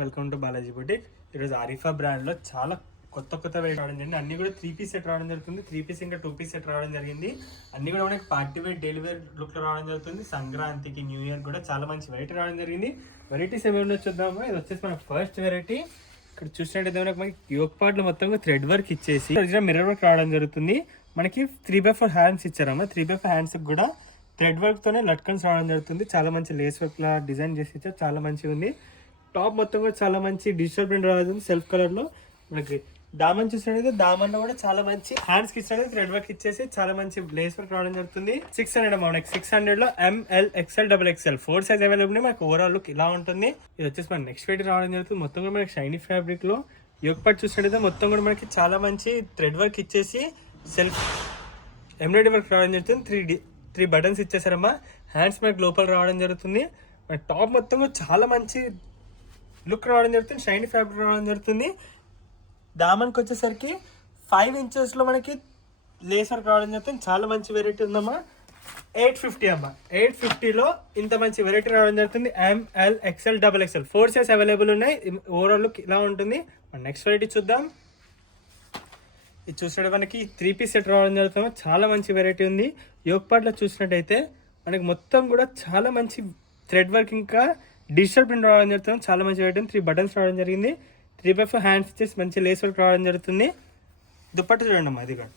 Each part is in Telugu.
Welcome to Balaji boutique. ఈరోజు ఆరిఫా బ్రాండ్లో చాలా కొత్త వెరైటీ రావడం జరిగింది. అన్ని కూడా 3 పీస్ సెట్ రావడం జరుగుతుంది. 3 పీస్ ఇంకా 2 పీస్ సెట్ రావడం జరిగింది. అన్ని కూడా మనకి పార్టీ వేర్ డైలీ వేర్ లుక్లో రావడం జరుగుతుంది. సంక్రాంతికి న్యూ ఇయర్ కూడా చాలా మంచి వెరైటీ రావడం జరిగింది. వెరైటీస్ ఏమైనా చూద్దాము. ఇది వచ్చేసి మన ఫస్ట్ వెరైటీ. ఇక్కడ చూసినట్టయితే మనకి యోక్ పార్ట్లో మొత్తం థ్రెడ్ వర్క్ ఇచ్చేసి ఒరిజినల్ మిర్రర్ వర్క్ రావడం జరుగుతుంది. మనకి 3x4 హ్యాండ్స్ ఇచ్చారమ్మా. 3x4 హ్యాండ్స్కి కూడా థ్రెడ్ వర్క్తోనే లట్కన్స్ రావడం జరుగుతుంది. చాలా మంచి లేస్ వర్క్లా డిజైన్ చేసి ఇచ్చారు. చాలా మంచిగా ఉంది. టాప్ మొత్తం కూడా చాలా మంచి డిజిటల్ ప్రింట్ రావడం సెల్ఫ్ కలర్లో. మనకి దామన్ చూసినట్టయితే దామన్లో కూడా చాలా మంచి హ్యాండ్స్కి ఇచ్చినట్టు థ్రెడ్ వర్క్ ఇచ్చేసి చాలా మంచి లేస్ వర్క్ రావడం జరుగుతుంది. 600 మనకి 600లో ML XL XXL 4 size available. మనకి ఓవరాల్ లుక్ ఇలా ఉంటుంది. ఇది వచ్చేసి మన నెక్స్ట్ వెరైటీ రావడం జరుగుతుంది. మొత్తం కూడా మనకి షైనీ ఫ్యాబ్రిక్ లో యోక్ పార్ట్ చూసినట్టయితే మొత్తం కూడా మనకి చాలా మంచి థ్రెడ్ వర్క్ ఇచ్చేసి సెల్ఫ్ ఎంబ్రాయిడరీ వర్క్ రావడం జరుగుతుంది. 3 బటన్స్ ఇచ్చేసారమ్మా. హ్యాండ్స్ మనకి లోపల రావడం జరుగుతుంది. మన టాప్ మొత్తం కూడా చాలా మంచి లుక్ రావడం జరుగుతుంది. షైనీ ఫ్యాబ్రిక్ రావడం జరుగుతుంది. దామన్కి వచ్చేసరికి 5 ఇంచెస్లో మనకి లేస్ వర్క్ రావడం జరుగుతుంది. చాలా మంచి వెరైటీ ఉందమ్మా. 850 అమ్మా. 850లో ఇంత మంచి వెరైటీ రావడం జరుగుతుంది. ML XL XXL 4 size available ఉన్నాయి. ఓవరాల్ లుక్ ఇలా ఉంటుంది. నెక్స్ట్ వెరైటీ చూద్దాం. ఇది చూసినట్టు మనకి 3 పీస్ సెట్ రావడం జరుగుతుంది. చాలా మంచి వెరైటీ ఉంది. యోక్ పార్ట్లో చూసినట్టయితే మనకి మొత్తం కూడా చాలా మంచి థ్రెడ్ వర్క్ ఇంకా డిజిటల్ ప్రింట్ రావడం జరుగుతుంది. చాలా మంచి వెరైటీ. 3 బటన్స్ రావడం జరిగింది. 3x4 హ్యాండ్స్ ఇచ్చేసి మంచి లేస్ వర్క్ రావడం జరుగుతుంది. దుప్పట్ట చూడండి అమ్మా. అది కూడా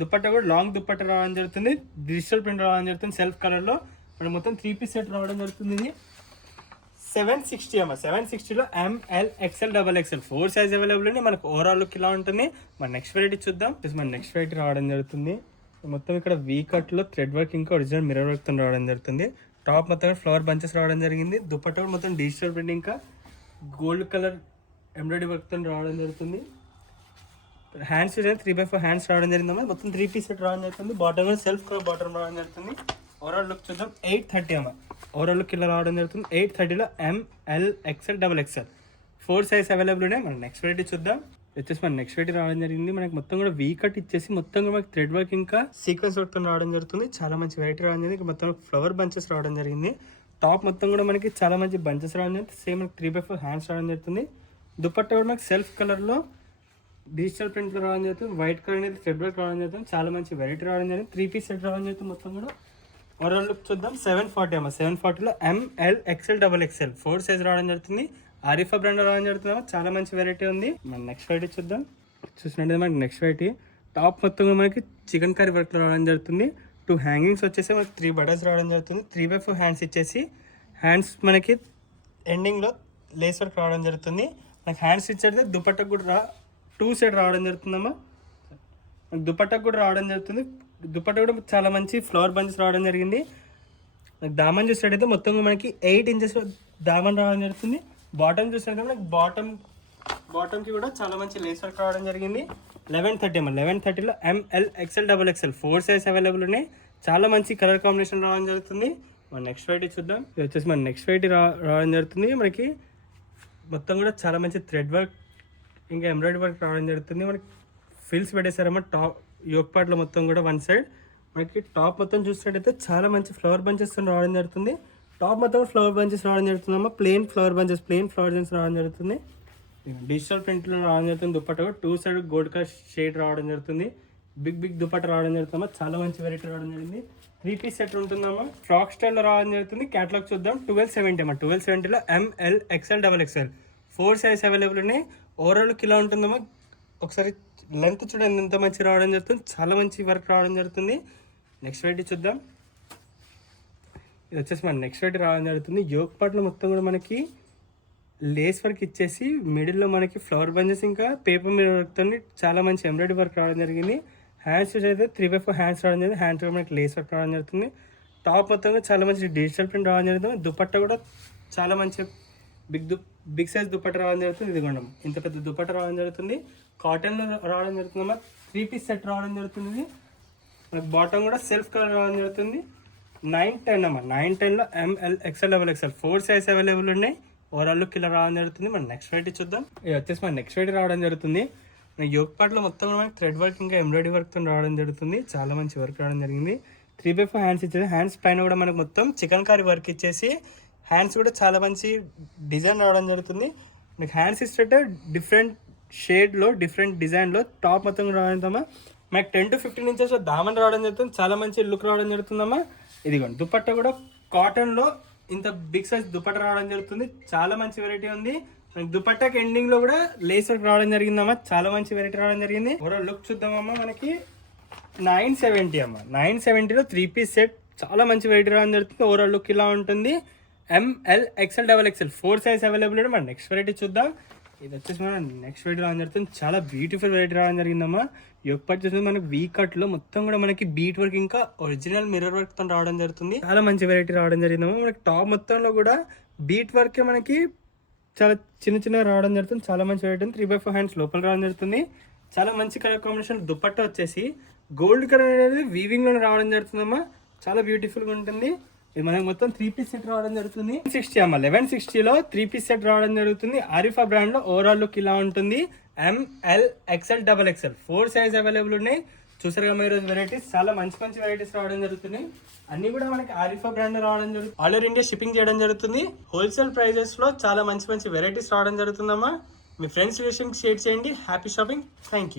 దుప్పట్ట కూడా లాంగ్ దుప్పట్ట రావడం జరుగుతుంది. డిజిటల్ ప్రింట్ రావడం జరుగుతుంది సెల్ఫ్ కలర్లో. మనకి మొత్తం 3 పీస్ సెట్ రావడం జరుగుతుంది. ఇది 760 అమ్మా. 760లో ML XL XXL 4 size available ఉంది. మనకు ఓవరాల్ లుక్ ఇలా ఉంటుంది. మన నెక్స్ట్ వెరైటీ చూద్దాం. మన నెక్స్ట్ వెరైటీ రావడం జరుగుతుంది. మొత్తం ఇక్కడ వీ కట్లో థ్రెడ్ వర్క్ ఇంకా ఒరిజినల్ మిర్రర్ వర్క్తో రావడం జరుగుతుంది. టాప్ మొత్తం ఫ్లవర్ బంచెస్ రావడం జరిగింది. దుప్పట్ట కూడా మొత్తం డిజిటల్ ప్రింట్ ఇంకా గోల్డ్ కలర్ ఎంబ్రాయిడరీ వర్క్తో రావడం జరుగుతుంది. హ్యాండ్స్ 3x4 హ్యాండ్స్ రావడం జరిగింది. మొత్తం 3 పీస్ సెట్ రావడం జరుగుతుంది. బాటమ్ కూడా సెల్ఫ్ కలర్ బాటమ్ రావడం జరుగుతుంది. ఓవరాల్ లుక్ చూద్దాం. 830 అమ్మా. ఓవరాల్ లుక్ ఇలా రావడం జరుగుతుంది. 830లో ML XL XXL 4 size available ఉన్నాయి. మనం నెక్స్ట్ వెరైటీ చూద్దాం. వచ్చేసి మన నెక్స్ట్ వెరైటీ రావడం జరిగింది. మనకి మొత్తం కూడా వీ కట్ ఇచ్చేసి మొత్తం కూడా మనకి థ్రెడ్ వర్క్ ఇంకా సీక్వెన్స్ వర్క్తో రావడం జరుగుతుంది. చాలా మంచి వెరైటీ రావడం జరిగింది. మొత్తం ఫ్లవర్ బంచెస్ రావడం జరిగింది. టాప్ మొత్తం కూడా మనకి చాలా మంచి బంచెస్ రావడం జరుగుతుంది. సేమ్ మనకి 3x4 హ్యాండ్స్ రావడం జరుగుతుంది. దుపట్ట కూడా మనకి సెల్ఫ్ కలర్లో డిజిటల్ ప్రింట్లో రావడం జరుగుతుంది. వైట్ కలర్ అనేది థ్రెడ్ వర్క్ రావడం జరుగుతుంది. చాలా మంచి వెరైటీ రావడం జరిగింది. 3 పీస్ సెట్ రావడం జరుగుతుంది. మొత్తం కూడా ఓవరాల్ లుక్ చూద్దాం. 740 అమ్మా. 740లో ML XL XXL 4 సైజ్ రావడం జరుగుతుంది. ఆరిఫా బ్రాండ్ రావడం జరుగుతుంది. చాలా మంచి వెరైటీ ఉంది. మన నెక్స్ట్ వెరైటీ చూద్దాం. చూసినట్టు మనకి నెక్స్ట్ వెరైటీ టాప్ మొత్తం మనకి చికెన్ కర్రీ వర్క్లో రావడం జరుగుతుంది. 2 హ్యాంగింగ్స్ వచ్చేసి మనకి 3 బటన్స్ రావడం జరుగుతుంది. 3x4 హ్యాండ్స్ ఇచ్చేసి హ్యాండ్స్ మనకి ఎండింగ్లో లేస్ వర్క్ రావడం జరుగుతుంది. మనకి హ్యాండ్స్ ఇచ్చేది దుపట్టకు కూడా 2 సెట్ రావడం జరుగుతుందమ్మా. దుపట్టకు కూడా రావడం జరుగుతుంది. దుపట్ట కూడా చాలా మంచి ఫ్లవర్ బంచెస్ రావడం జరిగింది. దామన్ చూసినట్టయితే మొత్తం మనకి 8 ఇంచెస్ దామన్ రావడం జరుగుతుంది. బాటమ్ చూసినట్టయితే మనకి బాటమ్కి కూడా చాలా మంచి లేస్ వర్క్ రావడం జరిగింది. 1130 అమ్మా. 1130లో ML XL XXL 4 size available ఉన్నాయి. చాలా మంచి కలర్ కాంబినేషన్ రావడం జరుగుతుంది. మన నెక్స్ట్ వెరైటీ చూద్దాం. ఇది వచ్చేసి మన నెక్స్ట్ వెరైటీ రావడం జరుగుతుంది. మనకి మొత్తం కూడా చాలా మంచి థ్రెడ్ వర్క్ ఇంకా ఎంబ్రాయిడరీ వర్క్ రావడం జరుగుతుంది. మనకి ఫిల్స్ పెట్టేసారమ్మా. టాప్ యోక్ పార్ట్లో మొత్తం కూడా 1 సైడ్ మనకి టాప్ మొత్తం చూసినట్టయితే చాలా మంచి ఫ్లవర్ బంచెస్ రావడం జరుగుతుంది. టాప్ మొత్తం ఫ్లవర్ బంచెస్ రావడం జరుగుతుందమ్మా. ప్లెయిన్ ఫ్లవర్ బంచెస్ రావడం జరుగుతుంది. డిజిటల్ ప్రింట్లో రావడం జరుగుతుంది. దుపట్ట కూడా 2 సైడ్ గోల్డ్ కలర్ షేడ్ రావడం జరుగుతుంది. బిగ్ దుపట్ట రావడం జరుగుతుందమ్మా. చాలా మంచి వెరైటీ రావడం జరిగింది. 3 పీస్ సెట్ ఉంటుందమ్మా. ఫ్రాక్ స్టైల్లో రావడం జరుగుతుంది. క్యాటలాగ్ చూద్దాం. 1270 అమ్మా. 1270లో ML XL XXL 4 size available ఉన్నాయి. ఓవరాల్ ఇలా ఉంటుందమ్మా. ఒకసారి లెంత్ చూడండి ఎంత మంచి రావడం జరుగుతుంది. చాలా మంచి వర్క్ రావడం జరుగుతుంది. నెక్స్ట్ వెరైటీ చూద్దాం. ఇది వచ్చేసి మన నెక్స్ట్ వెరైటీ రావడం జరుగుతుంది. యోక్ పార్ట్లో మొత్తం కూడా మనకి లేస్ వర్క్ ఇచ్చేసి మిడిల్లో మనకి ఫ్లవర్ బంచెస్ ఇంకా పేపర్ మీద వర్క్తో చాలా మంచి ఎంబ్రాయిడరీ వర్క్ రావడం జరిగింది. హ్యాండ్స్ అయితే 3x4 హ్యాండ్స్ రావడం జరిగింది. హ్యాండ్స్ కూడా మనకి లేస్ వర్క్ రావడం జరుగుతుంది. టాప్ మొత్తంగా చాలా మంచి డిజిటల్ ప్రింట్ రావడం జరుగుతుంది. దుపట్ట కూడా చాలా మంచి బిగ్ సైజ్ దుపట్ట రావడం జరుగుతుంది. ఇదిగోండి ఇంత పెద్ద దుపట్ట రావడం జరుగుతుంది. కాటన్లో రావడం జరుగుతుందమ్మా. 3 పీస్ సెట్ రావడం జరుగుతుంది. మనకి బాటమ్ కూడా సెల్ఫ్ కలర్ రావడం జరుగుతుంది. 910 అమ్మా. 910లో ML XL XXL 4 size available ఉన్నాయి. ఓవరాల్ లుక్ ఇలా రావడం జరుగుతుంది. మన నెక్స్ట్ వెరైటీ చూద్దాం. ఇది వచ్చేసి మన నెక్స్ట్ వెరైటీ రావడం జరుగుతుంది. యోక్ పార్ట్లో మొత్తం మనకి థ్రెడ్ వర్క్ ఇంకా ఎంబ్రాయిడరీ వర్క్తో రావడం జరుగుతుంది. చాలా మంచి వర్క్ రావడం జరిగింది. 3x4 హ్యాండ్స్ ఇచ్చేది. హ్యాండ్స్ పైన కూడా మనకు మొత్తం చికెన్ కర్రీ వర్క్ ఇచ్చేసి హ్యాండ్స్ కూడా చాలా మంచి డిజైన్ రావడం జరుగుతుంది. మీకు హ్యాండ్స్ ఇస్తే డిఫరెంట్ షేడ్లో డిఫరెంట్ డిజైన్లో టాప్ మొత్తం రావడంతమ్మా మనకి 10 to 15 ఇంచెస్లో దామన్ రావడం జరుగుతుంది. చాలా మంచి లుక్ రావడం జరుగుతుందమ్మా. ఇదిగోండి దుపట్టా కూడా కాటన్లో ఇంత బిగ్ సైజ్ దుపట్టా రావడం జరుగుతుంది. చాలా మంచి వెరైటీ ఉంది. మనకి దుపట్టాకి ఎండింగ్లో కూడా లేస్ వర్క్ రావడం జరిగిందమ్మా. చాలా మంచి వెరైటీ రావడం జరిగింది. ఓవరాల్ లుక్ చూద్దామమ్మా. మనకి 970 అమ్మ. 970లో 3-piece సెట్ చాలా మంచి వెరైటీ రావడం జరుగుతుంది. ఓవరాల్ లుక్ ఇలా ఉంటుంది. ML XL XXL 4 size available. మన నెక్స్ట్ వెరైటీ చూద్దాం. ఇది వచ్చేసి మన నెక్స్ట్ వెరైటీ రావడం జరుగుతుంది. చాలా బ్యూటిఫుల్ వెరైటీ రావడం జరిగిందమ్మా. యోక్ పార్ట్ చూస్తే మనకి వీ కట్లో మొత్తం కూడా మనకి బీట్ వర్క్ ఇంకా ఒరిజినల్ మిర్రర్ వర్క్ తో రావడం జరుగుతుంది. చాలా మంచి వెరైటీ రావడం జరిగిందమ్మా. మనకి టాప్ మొత్తంలో కూడా బీట్ వర్క్ మనకి చాలా చిన్న రావడం జరుగుతుంది. చాలా మంచి వెరైటీ 3x4 హ్యాండ్స్ లోపల రావడం జరుగుతుంది. చాలా మంచి కలర్ కాంబినేషన్. దుపట్టా వచ్చేసి గోల్డ్ కలర్ అనేది వీవింగ్ లో రావడం జరుగుతుందమ్మా. చాలా బ్యూటిఫుల్ గా ఉంటుంది. ఇది మనకి మొత్తం 3-piece సెట్ రావడం జరుగుతుంది. 1160 అమ్మ. 1160లో 3-piece సెట్ రావడం జరుగుతుంది. ఆరిఫా బ్రాండ్ లో ఓవరాల్ లుక్ ఇలా ఉంటుంది. ML XL XXL 4 size available ఉన్నాయి. చూసారు కదా ఈరోజు వెరైటీస్ చాలా మంచి వెరైటీస్ రావడం జరుగుతుంది. అన్ని కూడా మనకి ఆరిఫా బ్రాండ్ లో రావడం జరుగుతుంది. ఆల్ ఓవర్ ఇండియా షిప్పింగ్ చేయడం జరుగుతుంది. హోల్సేల్ ప్రైజెస్ లో చాలా మంచి వెరైటీస్ రావడం జరుగుతుందమ్మా. మీ ఫ్రెండ్స్ రిలేషన్ షేర్ చేయండి. Happy shopping. Thank you.